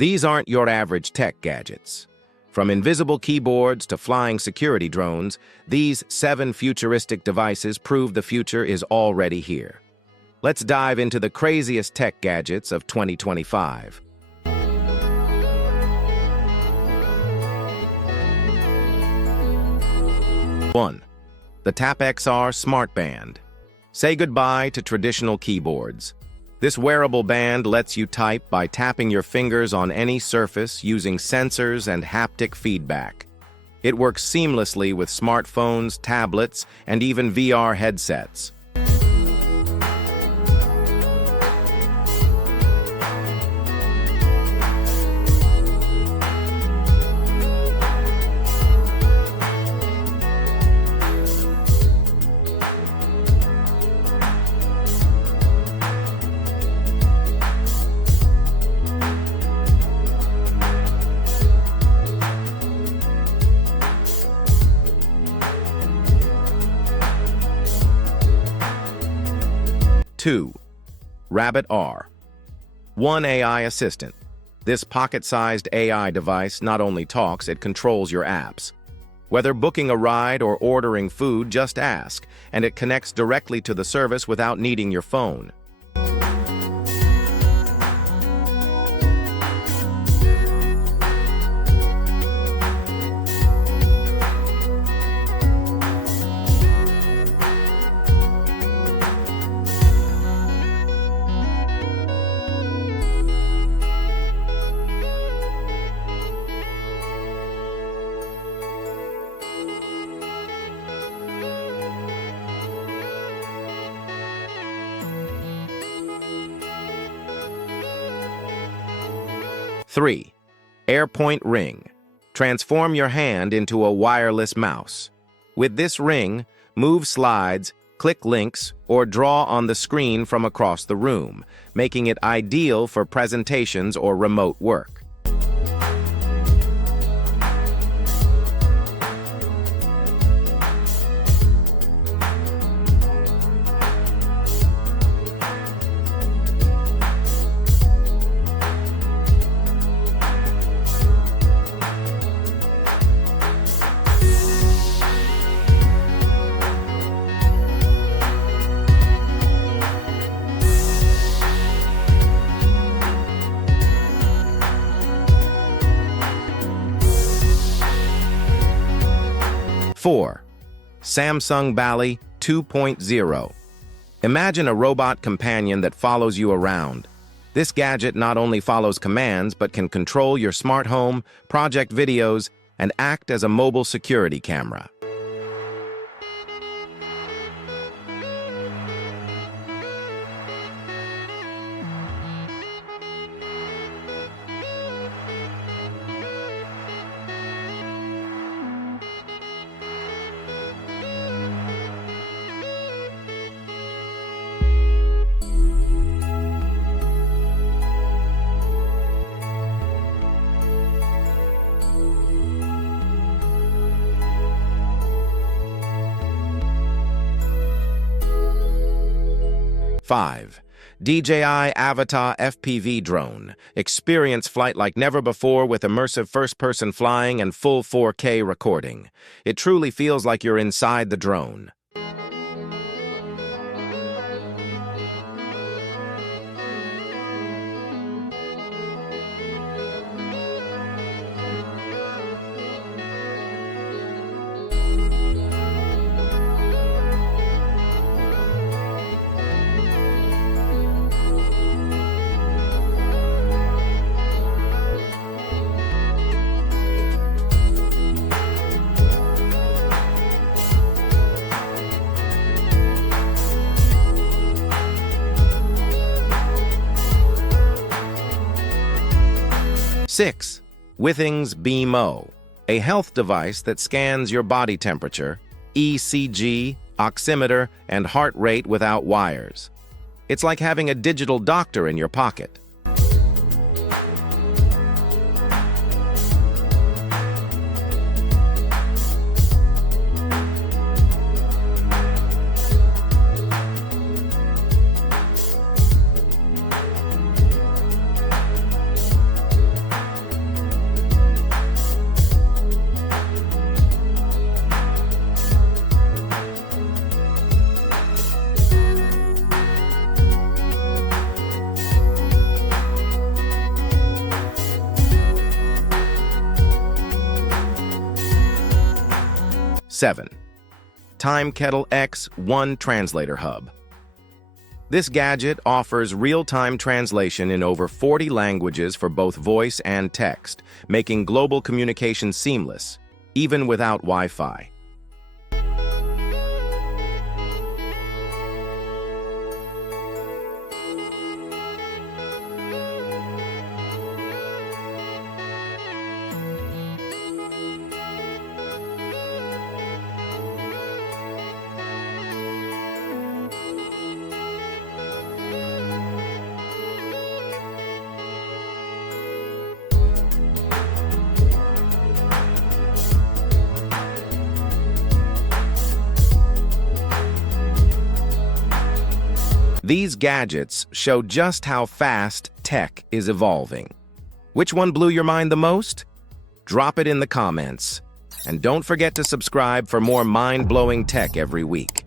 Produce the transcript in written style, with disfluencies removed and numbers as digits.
These aren't your average tech gadgets. From invisible keyboards to flying security drones, these 7 futuristic devices prove the future is already here. Let's dive into the craziest tech gadgets of 2025. 1. The TapXR Smart Band. Say goodbye to traditional keyboards. This wearable band lets you type by tapping your fingers on any surface using sensors and haptic feedback. It works seamlessly with smartphones, tablets, and even VR headsets. 2. Rabbit R. One AI assistant. This pocket-sized AI device not only talks, it controls your apps. Whether booking a ride or ordering food, just ask, and it connects directly to the service without needing your phone. 3. AirPoint Ring. Transform your hand into a wireless mouse. With this ring, move slides, click links, or draw on the screen from across the room, making it ideal for presentations or remote work. 4. Samsung Ballie 2.0. Imagine a robot companion that follows you around. This gadget not only follows commands but can control your smart home, project videos, and act as a mobile security camera. 5. DJI Avata FPV Drone. Experience flight like never before with immersive first-person flying and full 4K recording. It truly feels like you're inside the drone. 6. Withings BeamO, a health device that scans your body temperature, ECG, oximeter, and heart rate without wires. It's like having a digital doctor in your pocket. 7. Timekettle X1 Translator Hub. This gadget offers real-time translation in over 40 languages for both voice and text, making global communication seamless, even without Wi-Fi. These gadgets show just how fast tech is evolving. Which one blew your mind the most? Drop it in the comments. And don't forget to subscribe for more mind-blowing tech every week.